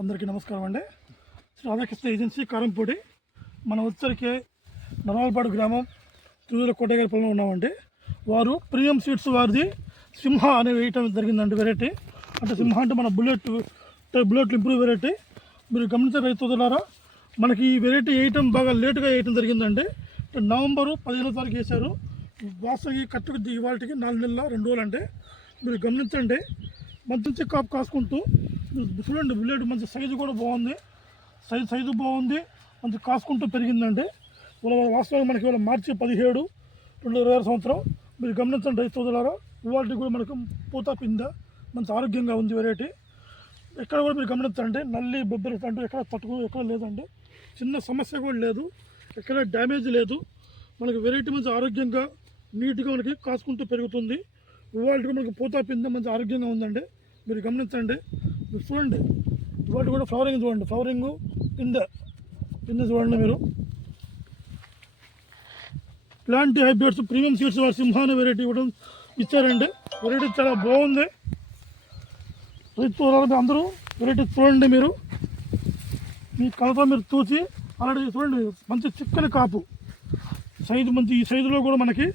అందరికీ నమస్కారం అండి. శ్రీ రాధాకృష్ణ ఏజెన్సీ కారంపూడి. మనం వచ్చరికి నర్వాలపాడు గ్రామం తిరుమల కోటగారి పొలంలో ఉన్నామండి. వారు ప్రీమియం సీడ్స్ వారిది సింహ అనే వేయటం జరిగిందండి. వెరైటీ అంటే సింహ అంటే మన బుల్లెట్ ఇంప్రూవ్ వెరైటీ. మీరు గమనించే రైతులారా, మనకి ఈ వెరైటీ వేయటం బాగా లేటుగా వేయటం జరిగిందండి. నవంబరు 15వ తారీఖు వేశారు. వాస్తవ కట్టుకు ఇవాళకి 4 నెలల 2 రోజులు అంటే మీరు గమనించండి. మంచి కాపు కాసుకుంటూ చూడండి. బుల్లెట్ మంచి సైజు కూడా బాగుంది, సైజు బాగుంది, మంచి కాసుకుంటూ పెరిగిందండి. వాస్తవంగా మనకి ఇవాళ మార్చి 17, 2026 సంవత్సరం. మీరు గమనించండి రైతు సోదరులారా, ఇవాళకి కూడా మనకు పూత పింద మంచి ఆరోగ్యంగా ఉంది వెరైటీ. ఎక్కడ కూడా మీరు గమనించండి, నల్లి బొబ్బరి అంటూ ఎక్కడ లేదండి. చిన్న సమస్య కూడా లేదు, ఎక్కడ డ్యామేజ్ లేదు. మనకి వెరైటీ మంచి ఆరోగ్యంగా నీట్గా మనకి కాసుకుంటూ పెరుగుతుంది. ఇవాళకి మనకి పూత పింద మంచి ఆరోగ్యంగా ఉందండి. మీరు గమనించండి, మీరు చూడండి. ఇవాళ కూడా ఫ్లవరింగ్ చూడండి, ఫ్లవరింగ్ పిందె చూడండి. మీరు ప్లాంట్ హైబ్రిడ్స్ ప్రీమియం సీడ్స్ వారి సింహాన వెరైటీ ఇవ్వడం ఇచ్చారండి. వెరైటీ చాలా బాగుంది. రైతు అందరూ వెరైటీ చూడండి. మీరు మీ కళతో మీరు చూసి ఆల్రెడీ చూడండి. మంచి చిక్కని కాపు సైజు, మంచి ఈ సైజులో కూడా మనకి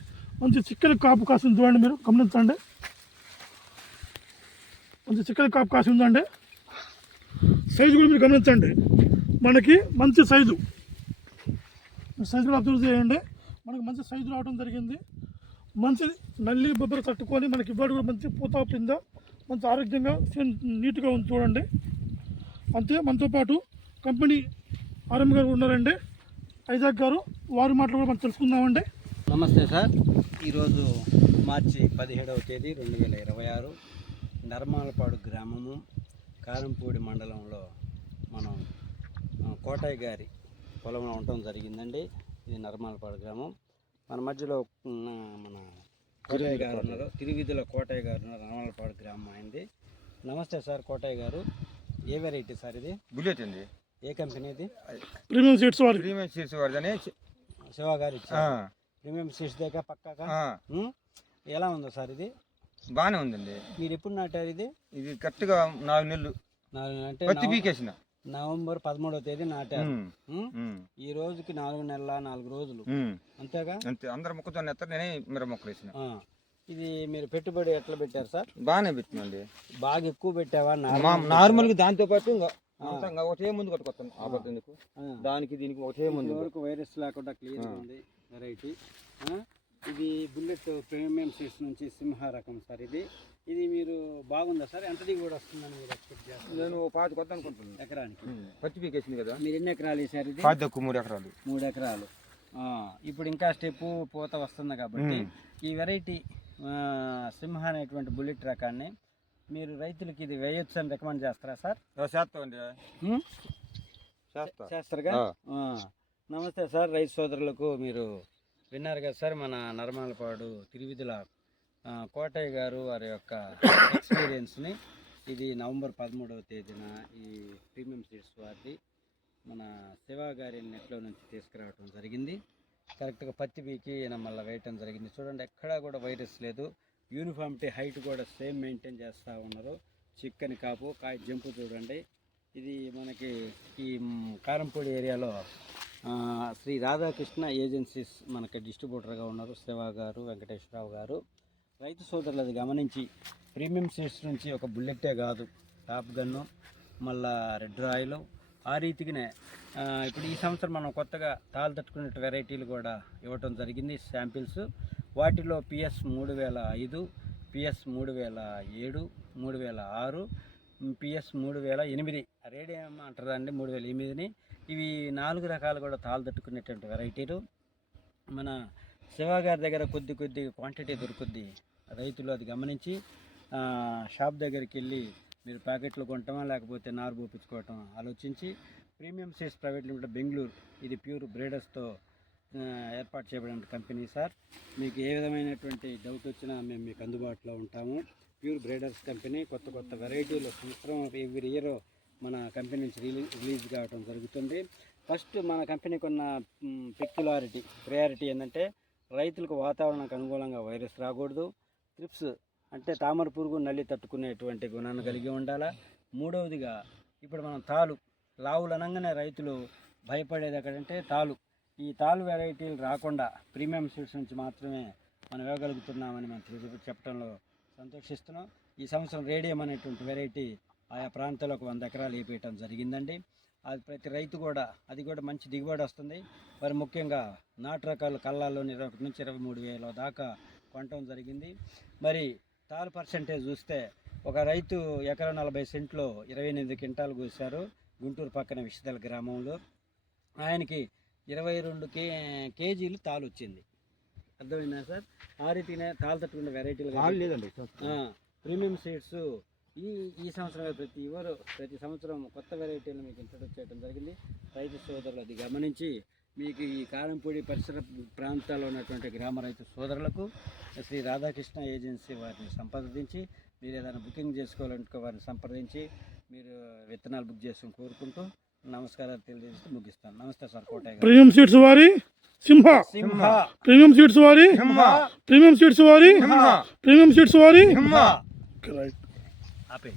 మంచి చిక్కని కాపు కాసింది చూడండి. మీరు గమనించండి, మంచి చిక్కని కాపు కాసి ఉందండి. సైజు కూడా మీరు గమనించండి, మనకి మంచి సైజు కూడా అబ్జర్వ్ చేయండి. మనకి మంచి సైజు రావడం జరిగింది. మంచి నల్లి బొబ్బర తట్టుకొని మనకి ఇవాడు కూడా మంచి పూత పింద మంచి ఆరోగ్యంగా నీట్గా ఉంది చూడండి. అంతే, మనతో పాటు కంపెనీ ఆర్ఎం గారు ఉన్నారండి, ఐజాక్ గారు. వారి మాటలు కూడా మనం తెలుసుకుందామండి. నమస్తే సార్. ఈరోజు మార్చి 17వ తేదీ 2026 నర్మాలపాడు గ్రామము కారంపూడి మండలంలో మనం కోటయ్య గారి పొలంలో ఉండటం జరిగిందండి. ఇది నర్మాలపాడు గ్రామం. మన మధ్యలో మన కోటయ్య గారు ఉన్నారు, తిరువిధుల కోటయ్య గారు ఉన్నారు. నర్మాలపాడు గ్రామం అయింది. నమస్తే సార్ కోటయ్య గారు. ఏ వెరైటీ సార్ ఇది? బుల్లెట్ అండి. ఏ కంపెనీ ఇది? ప్రీమియం సీడ్స్ వారిదని శివ గారు ప్రీమియం సీడ్స్ దగ్గర పక్కాగా ఎలా ఉందో సార్ ఇది? బాగానే ఉందండి. మీరు ఎప్పుడు నాటారు ఇది? ఇది కరెక్ట్గా 4 నెలలు అంటే నవంబర్ 13వ తేదీ నాటారు. ఈ రోజుకి 4 నెలల 4 రోజులు అంతేగా? అంతే. అందరు మొక్కతో ఎత్తారు, నేనే మిర మొక్కలు వేసిన. ఇది మీరు పెట్టుబడి ఎట్లా పెట్టారు సార్? బాగానే పెట్టినండి. బాగా ఎక్కువ పెట్టావా? నార్మల్గా దాంతో పాటు ఒకటే ముందు కట్టుకొస్తాను. ఆపత్తందుకు దానికి దీనికి ఒకటే ముందు వరకు వైరస్ లేకుండా క్లియర్ ఉంది వెరైటీ. ఇది బుల్లెట్ ప్రీమియం సీడ్స్ నుంచి సింహ రకం సార్. ఇది మీరు బాగుందా సార్? ఎంత దిగుబడి వస్తుందని మీరు ఎక్స్పెక్ట్ చేస్తారు? నేను 5 కొత్త అనుకుంటున్నాను ఎకరానికి. పత్తి పీకేసింది కదా. మీరు ఎన్ని ఎకరాలు వేసారు ఇది? 3 ఎకరాలు. 3 ఎకరాలు. ఇప్పుడు ఇంకా స్టెప్ పూత వస్తుంది కాబట్టి ఈ వెరైటీ సింహ అనేటువంటి బుల్లెట్ రకాన్ని మీరు రైతులకి ఇది వేయొచ్చు అని రికమెండ్ చేస్తారా సార్? చేస్తామండి. చేస్తారుగా. నమస్తే సార్ రైతు సోదరులకు. మీరు విన్నారు కదా సార్, మన నర్మాలపాడు తిరువిధుల కోటయ్య గారు వారి యొక్క ఎక్స్పీరియన్స్ని. ఇది నవంబర్ 13వ తేదీన ఈ ప్రీమియం సీడ్స్ వారిది మన శివ గారి నెట్లో నుంచి తీసుకురావడం జరిగింది. కరెక్ట్గా పత్తి పీకి మళ్ళీ వేయటం జరిగింది. చూడండి, ఎక్కడా కూడా వైరస్ లేదు. యూనిఫామిటీ హైట్ కూడా సేమ్ మెయింటైన్ చేస్తూ ఉన్నారు. చిక్కని కాపు, కాయ జంపు చూడండి. ఇది మనకి ఈ కారంపూడి ఏరియాలో శ్రీ రాధాకృష్ణ ఏజెన్సీస్ మనకి డిస్ట్రిబ్యూటర్గా ఉన్నారు శివ గారు, వెంకటేశ్వరరావు గారు. రైతు సోదరులు అది గమనించి ప్రీమియం సీడ్స్ నుంచి ఒక బుల్లెట్టే కాదు, టాప్ గన్ను, మళ్ళా రెడ్ రాయలు, ఆ రీతిగానే ఇప్పుడు ఈ సంవత్సరం మనం కొత్తగా తాళ్ళు తట్టుకునే వెరైటీలు కూడా ఇవ్వటం జరిగింది శాంపిల్స్. వాటిలో PS 3005, PS 3007, 3006, PS 3008 రేడియం అంటారండి 3008ని. ఇవి 4 రకాలు కూడా తాళ్ళు తట్టుకునేటువంటి వెరైటీలు. మన శివ గారి దగ్గర కొద్ది క్వాంటిటీ దొరుకుద్ది. రైతులు అది గమనించి షాప్ దగ్గరికి వెళ్ళి మీరు ప్యాకెట్లు కొనటమా లేకపోతే నారు పోపించుకోవటం ఆలోచించి premium seeds private limited Bengaluru, ఇది ప్యూర్ బ్రీడర్స్తో ఏర్పాటు చేయబడిన కంపెనీ సార్. మీకు ఏ విధమైనటువంటి డౌట్ వచ్చినా మేము మీకు అందుబాటులో ఉంటాము. Pure breeders company. కొత్త వెరైటీలు సంవత్సరం ఎవ్రీ ఇయర్ మన కంపెనీ నుంచి రిలీజ్ కావడం జరుగుతుంది. ఫస్ట్ మన కంపెనీకి ఉన్న ప్రయారిటీ ఏంటంటే రైతులకు వాతావరణానికి అనుకూలంగా వైరస్ రాకూడదు. త్రిప్స్ అంటే తామర పురుగు, నల్లి తట్టుకునేటువంటి గుణాన్ని కలిగి ఉండాలా. మూడవదిగా ఇప్పుడు మనం తాలు లావులు అనగానే రైతులు భయపడేది ఎక్కడంటే తాలు. ఈ తాలు వెరైటీలు రాకుండా ప్రీమియం సీడ్స్ నుంచి మాత్రమే మనం ఇవ్వగలుగుతున్నామని మనం చెప్పడంలో సంతోషిస్తున్నాం. ఈ సంవత్సరం రేడియం అనేటువంటి వెరైటీ ఆయా ప్రాంతాలకు 100 ఎకరాలు వేయటం జరిగిందండి. అది ప్రతి రైతు కూడా అది కూడా మంచి దిగుబడి వస్తుంది. మరి ముఖ్యంగా నాటు రకాలు కళ్ళాల్లో 21 నుంచి 23,000 దాకా కొనటం జరిగింది. మరి తాలు పర్సెంటేజ్ చూస్తే ఒక రైతు ఎకరా 40 సెంట్లో 28 క్వింటాలు కోసారు గుంటూరు పక్కన విషదల గ్రామంలో. ఆయనకి 22 కేజీలు తాలు వచ్చింది. అర్థమైందా సార్? ఆ రీతినే తాలు తట్టుకున్న వెరైటీలు లేదండి ప్రీమియం సీడ్స్ ఈ సంవత్సరం ప్రతి సంవత్సరం కొత్త వెరైటీలు మీకు ఇంట్రొడ్యూస్ చేయడం జరిగింది. రైతు సోదరులు అది గమనించి మీకు ఈ కారంపూడి పరిసర ప్రాంతాల్లో ఉన్నటువంటి గ్రామ రైతు సోదరులకు శ్రీ రాధాకృష్ణ ఏజెన్సీ వారిని సంప్రదించి మీరు ఏదైనా బుకింగ్ చేసుకోవాలంటే వారిని సంప్రదించి మీరు విత్తనాలు బుక్ చేసుకుని కోరుకుంటూ నమస్కారాలు తెలియజేస్తూ ముగిస్తాను. నమస్తే సార్. కోటయ్య గారు. ప్రీమియం సీడ్స్ వారి సింహ, ప్రీమియం సీడ్స్ వారి ప్రీమియం సీడ్స్ వారి ప్రీమియం సీడ్స్ వారి. ఆపే